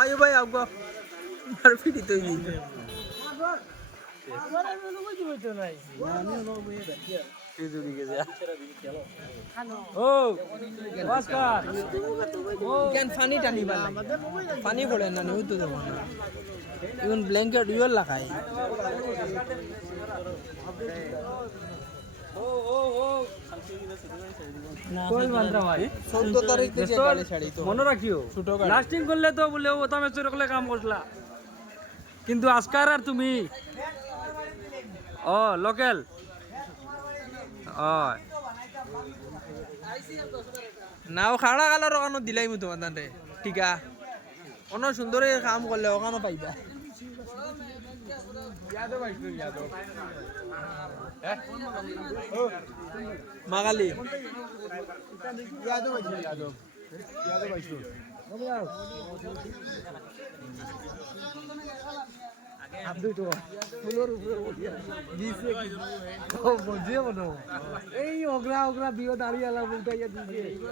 পাইও ভাই আউগো আর ফিটি তো দিই ফানি টানি পানি পড়ে না নিউ তো দেবো না ইউন ব্ল্যাঙ্কেট ইউর লাগাই মনে রাখিও লাস্টিং করলে তো বলে ও তুমি চুরি করলে কাম করলা কিন্তু আজকার আর তুমি ও লোকাল ও নাও খাড়া কালার ওখানে দিলাই মতো বান্ধাতে টিকা অন্য সুন্দর কাম করলে ওখানে পাইবা মাগালি এই ওগরা ওগরা বিয়ে দাঁড়িয়ে উল্টাইয়া দিয়েছে